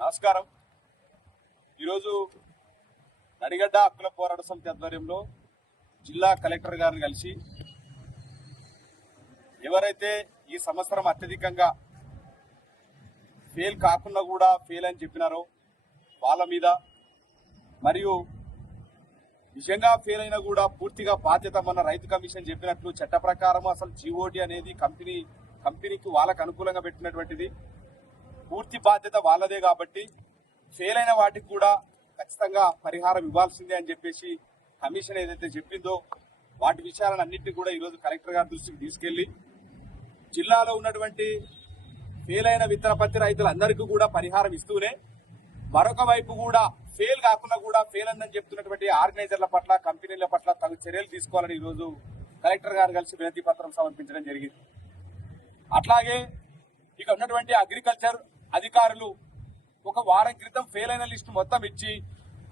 నమస్కారం. ఈరోజు నడిగడ్డ హక్కుల పోరాట సమితి ఆధ్వర్యంలో జిల్లా కలెక్టర్ గారిని కలిసి ఎవరైతే ఈ సంవత్సరం అత్యధికంగా ఫెయిల్ కాకుండా కూడా ఫెయిల్ అని చెప్పినారో వాళ్ళ మీద మరియు నిజంగా ఫెయిల్ అయినా కూడా పూర్తిగా బాధ్యత మన రైతు కమిషన్ చెప్పినట్లు చట్ట ప్రకారం అసలు జీఓటీ అనేది కంపెనీ కంపెనీకి వాళ్ళకు అనుకూలంగా పెట్టినటువంటిది. పూర్తి బాధ్యత వాళ్ళదే కాబట్టి ఫెయిల్ అయిన వాటికి కూడా ఖచ్చితంగా పరిహారం ఇవ్వాల్సిందే అని చెప్పేసి కమిషన్ ఏదైతే చెప్పిందో వాటి విషయాలను అన్నింటినీ కూడా ఈరోజు కలెక్టర్ గారి దృష్టికి తీసుకెళ్ళి జిల్లాలో ఉన్నటువంటి ఫెయిల్ అయిన విత్తన పత్తి రైతులందరికీ కూడా పరిహారం ఇస్తూనే మరొక వైపు కూడా ఫెయిల్ కాకుండా కూడా ఫెయిల్ అందని చెప్తున్నటువంటి ఆర్గనైజర్ల పట్ల కంపెనీల పట్ల తగు చర్యలు తీసుకోవాలని ఈరోజు కలెక్టర్ గారు కలిసి వినతి పత్రం సమర్పించడం జరిగింది. అట్లాగే ఇక ఉన్నటువంటి అగ్రికల్చర్ అధికారులు ఒక వారం క్రితం ఫెయిల్ అయిన లిస్టు మొత్తం ఇచ్చి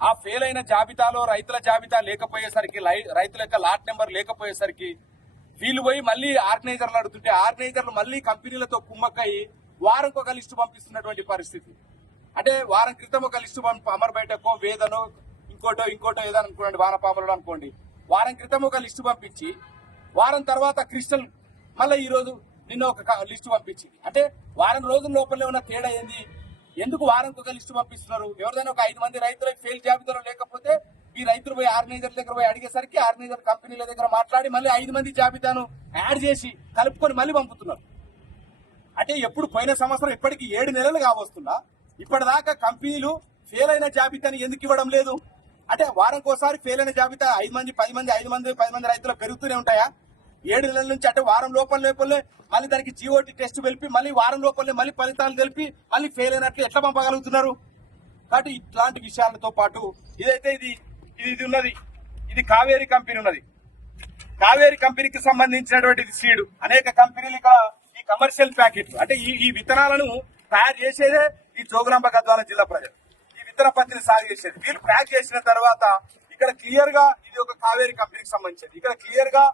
ఆ ఫెయిల్ అయిన జాబితాలో రైతుల జాబితా లేకపోయేసరికి లై- రైతుల యొక్క లాట్ నెంబర్ లేకపోయేసరికి వీళ్ళు పోయి మళ్ళీ ఆర్గనైజర్లు అడుగుతుంటే ఆర్గనైజర్లు మళ్ళీ కంపెనీలతో కుమ్మక్కయి వారంకి ఒక లిస్టు పంపిస్తున్నటువంటి పరిస్థితి. అంటే వారం క్రితం ఒక లిస్టు పంపి అమర్ బయటకో వేదనో ఇంకోటో ఇంకోటో ఏదో అనుకోండి వానపాములు అనుకోండి. వారం క్రితం ఒక లిస్టు పంపించి వారం తర్వాత క్రిస్టల్ మళ్ళీ ఈరోజు నిన్న ఒక లిస్టు పంపించింది. అంటే వారం రోజుల లోపలే ఉన్న తేడా ఏంది? ఎందుకు వారంకి ఒక లిస్టు పంపిస్తున్నారు? ఎవరిదైనా ఒక ఐదు మంది రైతులకు ఫెయిల్ జాబితాలో లేకపోతే ఈ రైతులు పోయి ఆర్గనైజర్ దగ్గర పోయి అడిగేసరికి ఆర్గనైజర్ కంపెనీల దగ్గర మాట్లాడి మళ్ళీ ఐదు మంది జాబితాను యాడ్ చేసి కలుపుకొని మళ్ళీ పంపుతున్నారు. అంటే ఎప్పుడు పోయిన సంవత్సరం ఇప్పటికి ఏడు నెలలు కావస్తున్నా ఇప్పటిదాకా కంపెనీలు ఫెయిల్ అయిన జాబితాని ఎందుకు ఇవ్వడం లేదు? అంటే వారంకోసారి ఫెయిల్ అయిన జాబితా ఐదు మంది పది మంది ఐదు మంది పది మంది రైతులు పెరుగుతూనే ఉంటాయా? ఏడు నెలల నుంచి అంటే వారం లోపల లోపలే మళ్ళీ దానికి జీఓటి టెస్ట్ వెళ్ళి మళ్ళీ వారం లోపలే మళ్ళీ ఫలితాలు తెలిపి మళ్ళీ ఫెయిల్ అయినట్లు ఎట్లా పంపగలుగుతున్నారు? కాబట్టి ఇట్లాంటి విషయాలతో పాటు ఇదైతే ఇది ఇది ఇది ఉన్నది. ఇది కావేరి కంపెనీ ఉన్నది. కావేరి కంపెనీకి సంబంధించినటువంటి సీడ్. అనేక కంపెనీలు ఇక్కడ ఈ కమర్షియల్ ప్యాకెట్లు అంటే ఈ ఈ విత్తనాలను తయారు చేసేదే ఈ జోగులాంబ గద్వాల జిల్లా ప్రజలు. ఈ విత్తన పత్తిని సాగు చేసేది. వీళ్ళు ప్యాక్ చేసిన తర్వాత ఇక్కడ క్లియర్గా ఇది ఒక కావేరి కంపెనీకి సంబంధించింది ఇక్కడ క్లియర్గా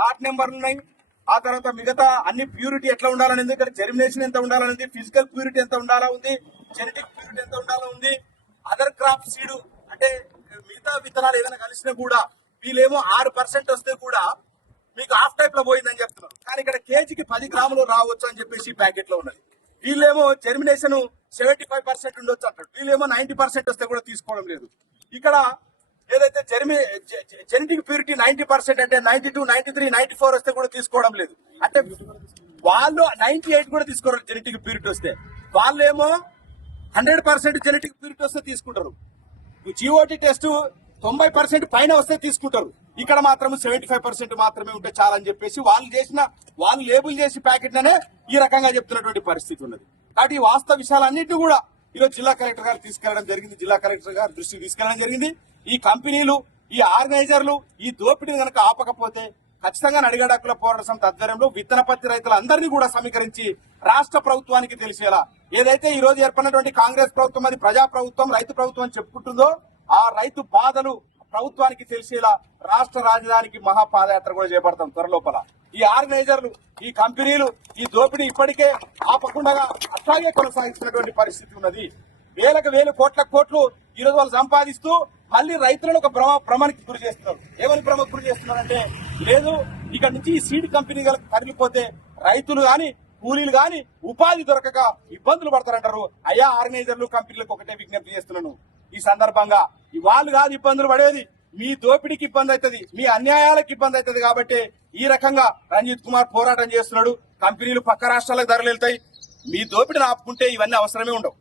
లాట్ నెంబర్లు ఉన్నాయి. ఆ తర్వాత మిగతా అన్ని ప్యూరిటీ ఎట్లా ఉండాలనేది ఇక్కడ జెర్మినేషన్ ఎంత ఉండాలనేది ఫిజికల్ ప్యూరిటీ ఎంత ఉండాలా ఉంది. జెనెటిక్ ప్యూరిటీ ఎంత ఉండాలా ఉంది. అదర్ క్రాప్ సీడ్ అంటే మిగతా విత్తనాలు ఏదైనా కలిసినా కూడా వీళ్ళేమో ఆరు పర్సెంట్ వస్తే కూడా మీకు హాఫ్ టైప్లో పోయిందని చెప్తున్నారు కానీ ఇక్కడ కేజీకి పది గ్రాములు రావచ్చు అని చెప్పేసి ప్యాకెట్లో ఉన్నది. వీళ్ళేమో జెర్మినేషన్ సెవెంటీ ఫైవ్ పర్సెంట్ ఉండొచ్చు అంటారు. వీళ్ళేమో నైన్టీ పర్సెంట్ వస్తే కూడా తీసుకోవడం లేదు. ఇక్కడ ఏదైతే జెర్మి జెనెటిక్ ప్యూరిటీ నైన్టీ పర్సెంట్ అంటే ninety two ninety three ninety four వస్తే కూడా తీసుకోవడం లేదు. అంటే వాళ్ళు నైన్టీ ఎయిట్ కూడా తీసుకోరు జెనెటిక్ ప్యూరిటీ వస్తే. వాళ్ళు ఏమో హండ్రెడ్ పర్సెంట్ జెనెటిక్ ప్యూరిటీ వస్తే తీసుకుంటారు. జిఓటి టెస్ట్ తొంభై పర్సెంట్ పైన వస్తే తీసుకుంటారు. ఇక్కడ మాత్రం సెవెంటీ ఫైవ్ పర్సెంట్ మాత్రమే ఉంటే చాలని చెప్పేసి వాళ్ళు చేసిన వాళ్ళు లేబుల్ చేసి ప్యాకెట్నే ఈ రకంగా చెప్తున్నటువంటి పరిస్థితి ఉన్నది. కాబట్టి ఈ వాస్తవ విషయాలన్నింటినీ కూడా ఈరోజు జిల్లా కలెక్టర్ గారు తీసుకెళ్ళడం జరిగింది. జిల్లా కలెక్టర్ గారు దృష్టికి తీసుకెళ్ళడం జరిగింది. ఈ కంపెనీలు ఈ ఆర్గనైజర్లు ఈ దోపిడీని కనుక ఆపకపోతే ఖచ్చితంగా నడిగడక్కుల పోరాట సమితి ఆధ్వర్యంలో విత్తన పత్తి రైతులందరినీ కూడా సమీకరించి రాష్ట్ర ప్రభుత్వానికి తెలిసేలా ఏదైతే ఈ రోజు ఏర్పడినటువంటి కాంగ్రెస్ ప్రభుత్వం అది ప్రజా ప్రభుత్వం రైతు ప్రభుత్వం అని చెప్పుకుంటుందో ఆ రైతు బాధలు ప్రభుత్వానికి తెలిసేలా రాష్ట్ర రాజధానికి మహాపాదయాత్ర కూడా చేపడతాం త్వరలోపల ఈ ఆర్గనైజర్లు ఈ కంపెనీలు ఈ దోపిడీ ఇప్పటికే ఆపకుండా అట్లాగే కొనసాగిస్తున్నటువంటి పరిస్థితి ఉన్నది. వేలకు వేలు కోట్ల కోట్లు ఈ రోజు వాళ్ళు సంపాదిస్తూ మళ్ళీ రైతులను ఒక భ్రమ భ్రమానికి గురి చేస్తున్నారు. ఏమని భ్రమకు గురి చేస్తున్నారంటే లేదు ఇక్కడ నుంచి ఈ సీడ్ కంపెనీ కరిగిపోతే రైతులు గాని కూలీలు గాని ఉపాధి దొరకక ఇబ్బందులు పడతారంటారు. అయ్యా ఆర్గనైజర్లు కంపెనీలకు ఒకటే విజ్ఞప్తి చేస్తున్నాను. ఈ సందర్భంగా ఇవాళ వాళ్ళు కాదు ఇబ్బందులు పడేది. మీ దోపిడీకి ఇబ్బంది అవుతుంది మీ అన్యాయాలకు ఇబ్బంది అవుతుంది కాబట్టి ఈ రకంగా రంజిత్ కుమార్ పోరాటం చేస్తున్నాడు. కంపెనీలు పక్క రాష్ట్రాలకు ధరలు వెళ్తాయి మీ దోపిడిని ఆపుకుంటే ఇవన్నీ అవసరమే ఉండవు.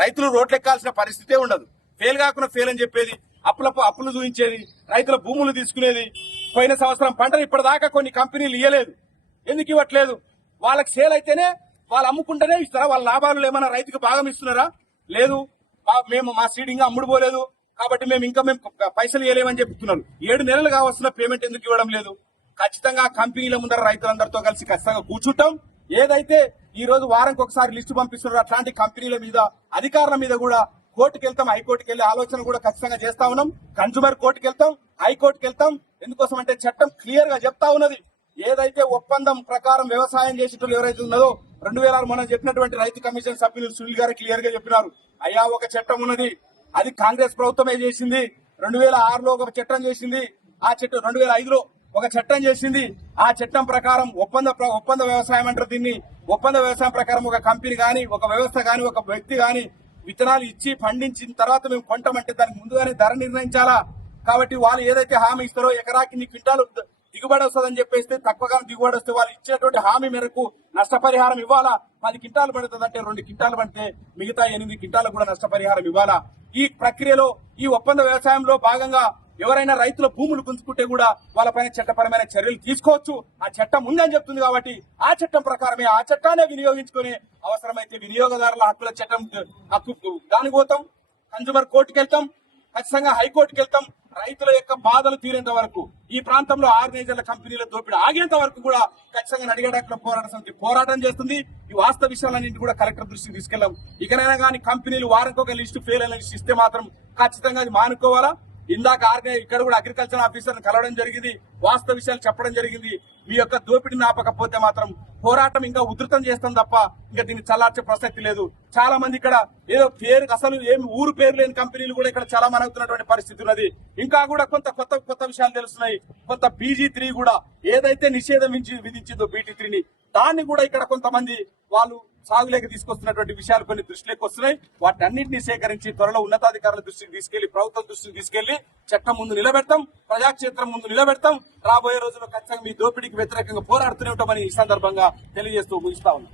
రైతులు రోడ్లు ఎక్కాల్సిన పరిస్థితే ఉండదు. ఫెయిల్ కాకుండా ఫెయిల్ అని చెప్పేది అప్పుల అప్పులు చూపించేది రైతుల భూములు తీసుకునేది. పోయిన సంవత్సరం పంటలు ఇప్పటిదాకా కొన్ని కంపెనీలు ఇయ్యలేదు. ఎందుకు ఇవ్వట్లేదు? వాళ్ళకి సేల్ అయితేనే వాళ్ళు అమ్ముకుంటేనే ఇస్తారా? వాళ్ళ లాభాలు ఏమైనా రైతుకు భాగం ఇస్తున్నారా? లేదు. మేము మా సీడింగ్ అమ్ముడు పోలేదు. కాబట్టి మేము ఇంకా మేము పైసలు ఇవ్వలేమని చెప్తున్నారు. ఏడు నెలలు కావాల్సిన పేమెంట్ ఎందుకు ఇవ్వడం లేదు? ఖచ్చితంగా కంపెనీల ముందర రైతులందరితో కలిసి ఖచ్చితంగా కూర్చుంటాం. ఏదైతే ఈ రోజు వారానికి ఒకసారి లిస్టు పంపిస్తున్నారు అట్లాంటి కంపెనీల మీద అధికారుల మీద కూడా కోర్టుకు వెళ్తాం హైకోర్టుకి వెళ్ళే ఆలోచన కూడా ఖచ్చితంగా చేస్తా ఉన్నాం. కన్సూమర్ కోర్టుకు వెళ్తాం హైకోర్టుకి వెళ్తాం ఎందుకోసం అంటే చట్టం క్లియర్గా చెప్తా ఉన్నది. ఏదైతే ఒప్పందం ప్రకారం వ్యవసాయం చేసేటోళ్ళు ఎవరైతే ఉన్నదో రెండు వేల ఆరు మనం చెప్పినటువంటి రైతు కమిషన్ సభ్యులు సునీల్ గారు క్లియర్గా చెప్పినారు. అయ్యా ఒక చట్టం ఉన్నది. అది కాంగ్రెస్ ప్రభుత్వమే చేసింది. రెండు వేల ఆరులో ఒక చట్టం చేసింది. ఆ చట్టం రెండు వేల ఐదులో ఒక చట్టం చేసింది. ఆ చట్టం ప్రకారం ఒప్పంద ఒప్పంద వ్యవసాయం అంటారు దీన్ని. ఒప్పంద వ్యవసాయం ప్రకారం ఒక కంపెనీ గాని ఒక వ్యవస్థ గాని ఒక వ్యక్తి గాని విత్తనాలు ఇచ్చి పండించిన తర్వాత మేము కొంటామంటే దానికి ముందుగానే ధర నిర్ణయించాలా? కాబట్టి వాళ్ళు ఏదైతే హామీ ఇస్తారో ఎకరాకి నీ క్వింటాలు దిగుబడి వస్తుందని చెప్పేస్తే తక్కువగా దిగుబడి వస్తే వాళ్ళు ఇచ్చేటువంటి హామీ మేరకు నష్టపరిహారం ఇవ్వాలా? పది క్వింటాలు పడుతుంది అంటే రెండు క్వింటాలు పడితే మిగతా ఎనిమిది క్వింటాలు కూడా నష్టపరిహారం ఇవ్వాలా? ఈ ప్రక్రియలో ఈ ఒప్పంద వ్యవసాయంలో భాగంగా ఎవరైనా రైతుల భూములు గుంజుకుంటే కూడా వాళ్ళపైన చట్టపరమైన చర్యలు తీసుకోవచ్చు. ఆ చట్టం ఉందని చెప్తుంది కాబట్టి ఆ చట్టం ప్రకారమే ఆ చట్టాన్ని వినియోగించుకుని అవసరమైతే వినియోగదారుల హక్కుల చట్టం హక్కు దానికి పోతాం. కన్జ్యూమర్ కోర్టుకి వెళ్తాం. ఖచ్చితంగా హైకోర్టుకి వెళ్తాం. రైతుల యొక్క బాధలు తీరేంత వరకు ఈ ప్రాంతంలో ఆర్గనైజర్ల కంపెనీల దోపిడీ ఆగేంత వరకు కూడా ఖచ్చితంగా నడిగేటట్ల పోరాట సమితి పోరాటం చేస్తుంది. ఈ వాస్తవ విషయాలన్నింటి కూడా కలెక్టర్ దృష్టికి తీసుకెళ్ళాం ఇకనైనా కానీ కంపెనీలు వారంకొక లిస్టు ఫెయిల్ అయిన లిస్ట్ ఇస్తే మాత్రం ఖచ్చితంగా అది మానుకోవాలా? ఇందాక ఆర్నే ఇక్కడ కూడా అగ్రికల్చర్ ఆఫీసర్ కలవడం జరిగింది. వాస్తవ విషయాలు చెప్పడం జరిగింది. మీ యొక్క దోపిడి నాపకపోతే మాత్రం పోరాటం ఇంకా ఉధృతం చేస్తాం తప్ప ఇంకా దీన్ని చల్లార్చే ప్రసక్తి లేదు. చాలా మంది ఇక్కడ ఏదో పేరు అసలు ఏమి ఊరు పేరు లేని కంపెనీలు కూడా ఇక్కడ చాలా మనవుతున్నటువంటి పరిస్థితి ఉన్నది. ఇంకా కూడా కొంత కొత్త కొత్త విషయాలు తెలుస్తున్నాయి. కొంత బీజీ త్రీ కూడా ఏదైతే నిషేధం విధించిందో బీటీ త్రీని దాన్ని కూడా ఇక్కడ కొంతమంది వాళ్ళు సాగులేక తీసుకొస్తున్నటువంటి విషయాలు కొన్ని దృష్టిలోకి వస్తున్నాయి. వాటన్నింటినీ సేకరించి త్వరలో ఉన్నతాధికారుల దృష్టికి తీసుకెళ్ళి ప్రభుత్వం దృష్టికి తీసుకెళ్ళి చట్టం ముందు నిలబెడతాం ప్రజాక్షేత్రం ముందు నిలబెడతాం. రాబోయే రోజుల్లో ఖచ్చితంగా మీ దోపిడీకి వ్యతిరేకంగా పోరాడుతూనే ఉంటామని ఈ సందర్భంగా తెలియజేస్తూ ముగిస్తా ఉన్నాం.